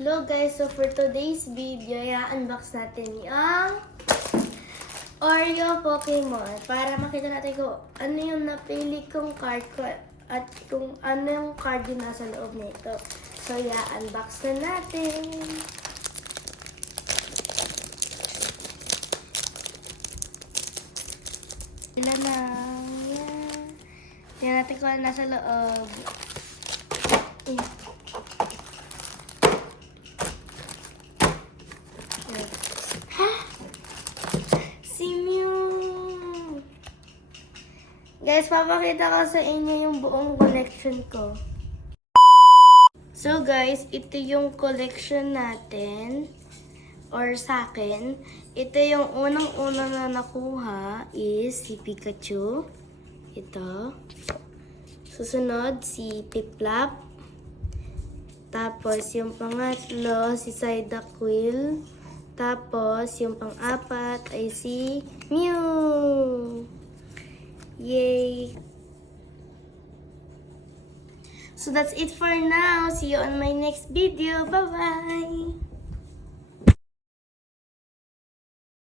Hello guys, so for today's video, i-unbox natin yung Oreo Pokemon para makita natin kung ano yung napili kong card ko at kung ano yung card yung nasa loob nito. So i-unbox na natin. Sila na. Yan. Tingnan natin kung ano nasa loob. Guys, papakita ko sa inyo yung buong collection ko. So guys, ito yung collection natin. Or sa akin. Ito yung unang-una na nakuha is si Pikachu. Ito. Susunod si Piplup. Tapos yung pangatlo si Cyndaquil. Tapos yung pang-apat ay si Mew. Yay! So that's it for now. See you on my next video. Bye-bye!